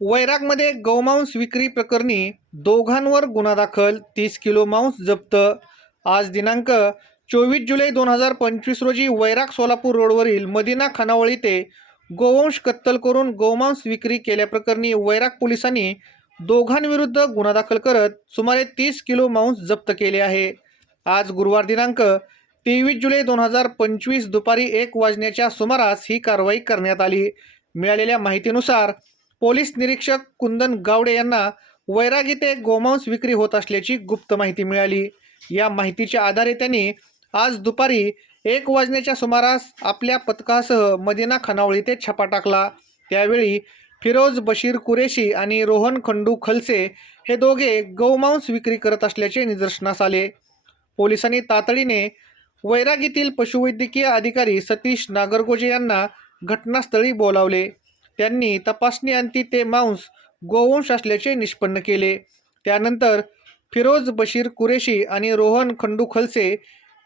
वैरागमध्ये गोमांस विक्री प्रकरणी दोघांवर गुन्हा दाखल तीस किलो मांस जप्त. आज दिनांक चोवीस जुलै दोन हजार पंचवीस रोजी वैराग सोलापूर रोडवरील मदिना खानावळी ते गोवंश कत्तल करून गोमांस विक्री केल्याप्रकरणी वैराग पोलिसांनी दोघांविरुद्ध गुन्हा दाखल करत सुमारे तीस किलो मांस जप्त केले आहे. आज गुरुवार दिनांक तेवीस जुलै दोन हजार पंचवीस दुपारी एक वाजण्याच्या सुमारास ही कारवाई करण्यात आली. मिळालेल्या माहितीनुसार पोलीस निरीक्षक कुंदन गावडे यांना वैराग येथे गोमांस विक्री होत असल्याची गुप्त माहिती मिळाली. या माहितीच्या आधारे त्यांनी आज दुपारी एक वाजण्याच्या सुमारास आपल्या पथकासह मदिना खानावळी ते छापा टाकला. त्यावेळी फिरोज बशीर कुरेशी आणि रोहन खंडू खलसे हे दोघे गौमांस विक्री करत असल्याचे निदर्शनास आले. पोलिसांनी तातडीने वैरागीतील पशुवैद्यकीय अधिकारी सतीश नागरगोजे यांना घटनास्थळी बोलावले. त्यांनी तपासणी अंती ते मांस गोवंश असल्याचे निष्पन्न केले. त्यानंतर फिरोज बशीर कुरेशी आणि रोहन खंडू खलसे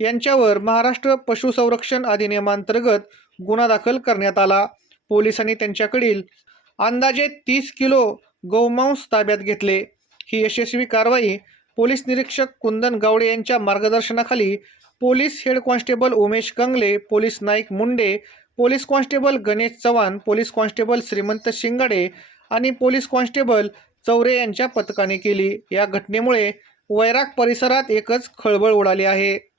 यांच्यावर महाराष्ट्र पशुसंरक्षण अधिनियमांतर्गत गुन्हा दाखल करण्यात आला. पोलिसांनी त्यांच्याकडील अंदाजे तीस किलो गोमांस ताब्यात घेतले. ही यशस्वी कारवाई पोलीस निरीक्षक कुंदन गावडे यांच्या मार्गदर्शनाखाली police head constable Umesh Kangale police Naik Munde police constable Ganesh Chavan police constable Shrimant Shingade आणि पोलीस कॉन्स्टेबल चौरे यांच्या पथकाने केली. या घटनेमुळे वैराग परिसरात एकच खळबळ उडाली आहे.